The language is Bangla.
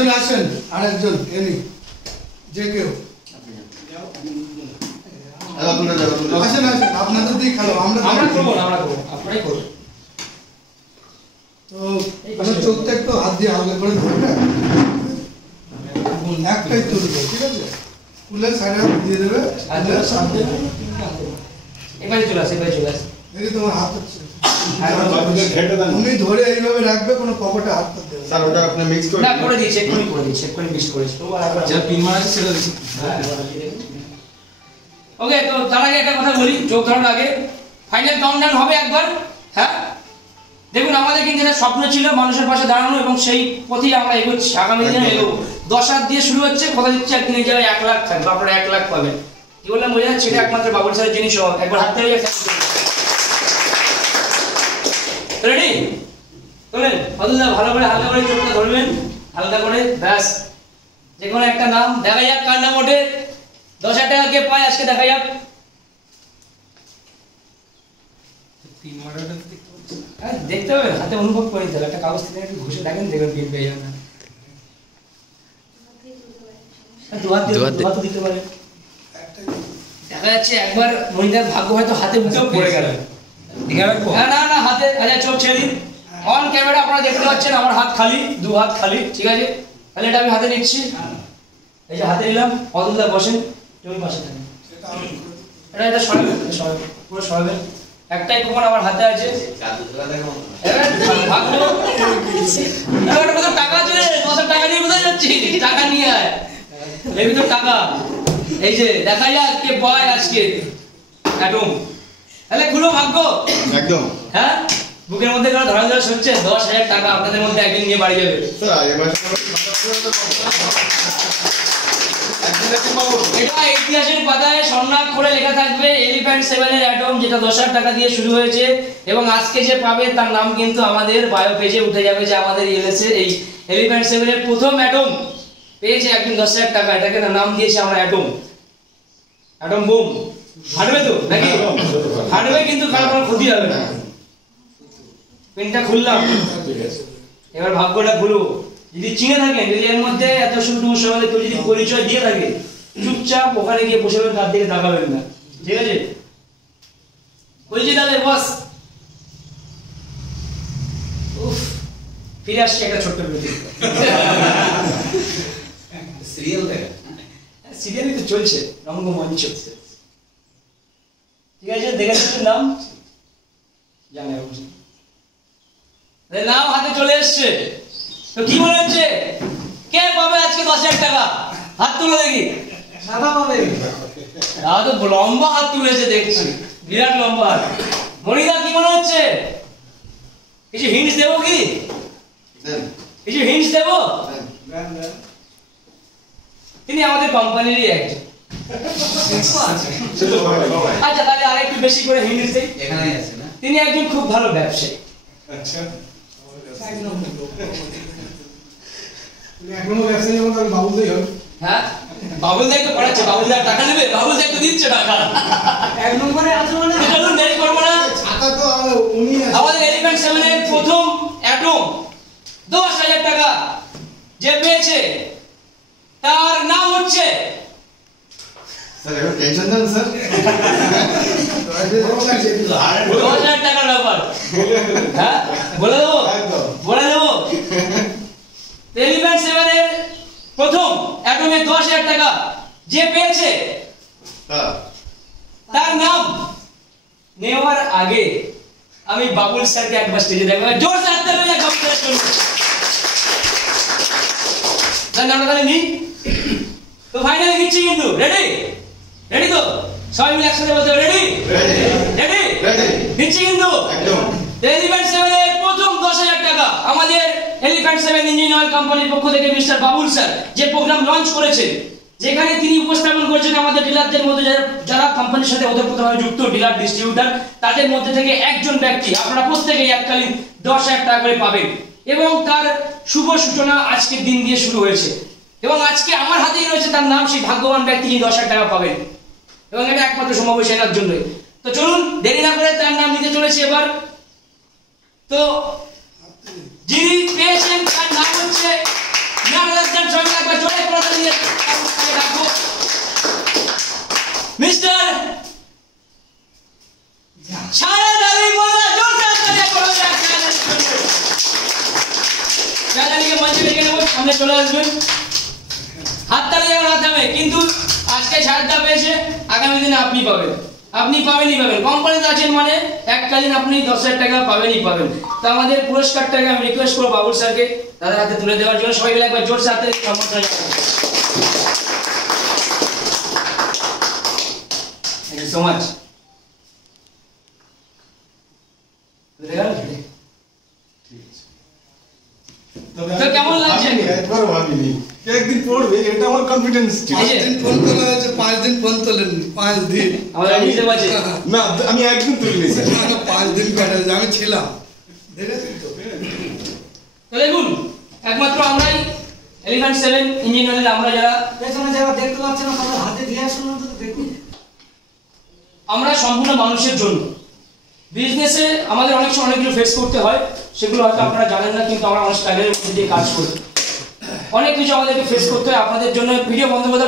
একজন আসেন, আর একজন এনি যে কেউ আসেন আসেন, আপনাদের দিয়ে খেলো, আমরা করবো না, আমরা করবো, আপনারাই করবো। তো আমার চোখটা একটু হাত দিয়ে হালকা করে ধরবে, একটাই তুলবে, ঠিক আছে? তুলে সাইডে দিয়ে দেবে, এবারে চলে আসে, এবারে চলে আসে। দেখি তোমার হাত তুমি ধরে এইভাবে রাখবে, কোনো পকেটে হাত দেবে স্যার। ওটা আপনি মিক্স করে না করে দিয়েছি, এক্ষুনি করে দিয়েছি, এক্ষুনি মিক্স করেছি। তো যেটা পিন মারা আছে সেটা দিচ্ছি। ওকে, তো তার আগে একটা কথা বলি, চোখ ধরার আগে ফাইনাল কাউন্টডাউন হবে একবার। হ্যাঁ, দেখুন আমাদের কিন্তু এটা স্বপ্ন ছিল মানুষের পাশে দাঁড়ানো, এবং সেই পথেই আমরা এগোচ্ছি, আগামী দিনে এগোবো। 10 হাত দিয়ে শুরু হচ্ছে, কথা দিচ্ছি একদিন এই জায়গায় 1 লাখ থাকবে, আপনারা 1 লাখ পাবেন। কি বললাম বোঝা যাচ্ছে? এটা একমাত্র বাবুল স্যারের জিনিস। একবার হাত ধরে রেডি চলেন। অদুল্লাহ ভালো করে হালকা করে চোখটা ধরবেন, হালকা করে, ব্যাস। যে কোনো একটা নাম দেখা যাক, কার নাম ওঠে। 10,000 টাকা কে পায় আজকে দেখা যাক। পিন মারাটা দেখতে হবে, হাতে অনুভব করে নিতে হবে। একটা কাগজ থেকে একটু ঘুষে দেখেন, দেখবেন পিন পেয়ে যাবেন। দু হাত দিতে পারে। দেখা যাচ্ছে একবার মনিদার ভাগ্য হয়তো হাতে উঠেও পড়ে গেল। না না না, হাতে, আচ্ছা চোখ ছেড়ে দিন। অন ক্যামেরা আপনারা দেখতে পাচ্ছেন আমার হাত খালি, 2 হাত খালি, ঠিক আছে? তাহলে এটা আমি হাতে নিচ্ছি, এই যে হাতে নিলাম। অদুল্লাহ বসেন, তুমি পাশে থাকেন। এটা সরাবেন, পুরো সরাবেন। একটাই কুপন আমার হাতে আছে, টাকা চলে 10,000 টাকা নিয়ে কোথায় যাচ্ছি? টাকা নিয়ে আয়, এর ভিতর টাকা। এই যে দেখা যাক কে পায় আজকে অ্যাটম। তাহলে খুলো ভাগ্য একদম। হ্যাঁ, বুকের মধ্যে ধরা ধরা হচ্ছে 10,000 টাকা আপনাদের মধ্যে একদিন নিয়ে বাড়ি যাবে। এটা ইতিহাসের পাতায় স্বর্ণাক্ষরে লেখা থাকবে এলিফ্যান্ট 7 এর অ্যাটম, যেটা 10,000 টাকা দিয়ে শুরু হয়েছে। এবং আজকে যে পাবে তার নাম কিন্তু আমাদের বায়ো পেজে উঠে যাবে, যে আমাদের ইএলএস এর এই এলিফ্যান্ট 7 এর প্রথম অ্যাটম পেয়েছে একদিন 10,000 টাকা। এটাকে নাম দিয়েছি আমরা অ্যাটম, অ্যাটম বুম। ফাটবে তো নাকি? ফাটবে, কিন্তু কারো কোনো ক্ষতি হবে না। পেনটা খুললাম, এবার ভাগ্যটা খুলবো। যদি চিনে থাকেন, যদি এর মধ্যে এত সুন্দর সমাজে কেউ যদি পরিচয় দিয়ে থাকে, চুপচাপ ওখানে গিয়ে বসেবেন, তার দিকে তাকাবেন না, ঠিক আছে? পরিচয় দাদা বস। উফ, ফিরে আসছি একটা ছোট্ট ভিডিও। সিরিয়ালই তো চলছে, রঙ্গমঞ্চ, ঠিক আছে? দেখে নিচ্ছেন নাম, জানে নাম হাতে চলে এসছে। তো কি মনে হচ্ছে কে পাবে আজকে 10,000 টাকা? হাত তুলে দেখি। সাদা পাবে, তো লম্বা হাত তুলেছে দেখছি, বিরাট লম্বা হাত। মনিদা কি মনে হচ্ছে? কিছু হিন্টস দেবো কি? কিছু হিন্টস দেবো? তিনি আমাদের কোম্পানিরই একজন। আচ্ছা, তাহলে আরেকটু বেশি করে হিন্টস দেই। এখানেই আছে না? তিনি একজন খুব ভালো ব্যবসায়ী। আচ্ছা, এখনো ব্যবসায়ী যেমন আমি বাবুল দাই হবে। হ্যাঁ, বাবুল দাই তো পড়াচ্ছে, বাবুল দাই টাকা নেবে, বাবুল দাই তো দিচ্ছে টাকা। এক নম্বরে আছে মানে চলুন দেরি করব না। টাকা তো উনি আমাদের এলিফ্যান্ট 7 এর প্রথম অ্যাটম 10,000 টাকা যে পেয়েছে তার নাম হচ্ছে, স্যার এখন টেনশন দেন স্যার। 10,000 টাকার ব্যাপার। হ্যাঁ, বলে দেবো, বলে দেবো। এলিফ্যান্ট 7 এর প্রথম অ্যাটমে 10,000 টাকা যে পেয়েছে তার নাম নেওয়ার আগে আমি বাবুল স্যারকে একবার স্টেজে দেখবো। জোর সে হাত তালি দিয়ে কমপ্লিট করুন। নামটা নি। তো ফাইনালি দিচ্ছি কিন্তু। রেডি? রেডি তো? সবাই মিলে একসাথে বলতে হবে রেডি? রেডি? রেডি। দিচ্ছি কিন্তু একদম। এলিফ্যান্ট 7 এর প্রথম 10,000 টাকা আমাদের এলিফ্যান্ট 7 ইঞ্জিন অয়েল কোম্পানির পক্ষ থেকে মিস্টার বাবুল স্যার যে প্রোগ্রাম লঞ্চ করেছেন, যেখানে তিনি উপস্থাপন করেছেন আমাদের ডিলারদের মধ্যে যারা কোম্পানির সাথে ওতপ্রোতভাবে যুক্ত, ডিলার ডিস্ট্রিবিউটর, তাদের মধ্যে থেকে একজন ব্যক্তি আপনারা প্রত্যেকেই এককালীন 10,000 টাকা করে পাবেন। এবং তার শুভ সূচনা আজকের দিন দিয়ে শুরু হয়েছে, এবং আজকে আমার হাতেই রয়েছে তার নাম, সেই ভাগ্যবান ব্যক্তি যিনি 10,000 টাকা পাবেন। এবং এটা একমাত্র সম্ভব সেনার জন্যই। তো চলুন দেরি না করে তার নাম নিতে চলেছি এবার। তো যিনি পেয়েছেন তার নাম হচ্ছে নারায়ণ সবাই একবার জোরে করে দিয়ে রাখো মিস্টার শাহেদ আলী মোল্লা জোরে তালি করো শাহেদ আলীকে মঞ্চে ডেকে নেব সামনে চলে আসবেন হাততালি যেন না থামে কিন্তু আজকে ছাড়টা পেয়েছে আগামী দিনে আপনি পাবেন পাবেনই কোম্পানিতে আছেন মানে এককালীন আপনি 10,000 টাকা পাবেনই পাবেন তো আমাদের পুরস্কারটাকে আমি রিকোয়েস্ট করব বাবুল স্যারকে তাদের হাতে তুলে দেওয়ার জন্য সবাই মিলে একবার জোরসে হাতে সম্মান জানাই থ্যাংক ইউ সো মাচ তো কেমন লাগছে একবারও ভাবিনি একদিন পড়বে এটা আমার কনফিডেন্স ছিল 5 দিন ফোন তোলা হয়েছে 5 দিন ফোন তোলেননি 5 দিন আমাদের বুঝতে পারছি না আমি একদিন তুলিনি স্যার 5 দিন কাটালে আমি ছিলাম তো দেখুন একমাত্র আমরাই এলিফ্যান্ট 7 ইঞ্জিনিয়ারের আমরা যারা পেছনে যারা দেখতে পাচ্ছেন না তাদের হাতে দিয়ে আসুন তো দেখুন আমরা সম্পূর্ণ মানুষের জন্য বিজনেসে আমাদের অনেক সময় অনেকগুলো ফেস করতে হয় সেগুলো হয়তো আপনারা জানেন না কিন্তু আমরা অনেক স্ট্রাগলের মধ্যে দিয়ে কাজ করি অনেক কিছু আমাদেরকে ফেস করতে হয় আপনাদের জন্য ভিডিও বন্ধ করে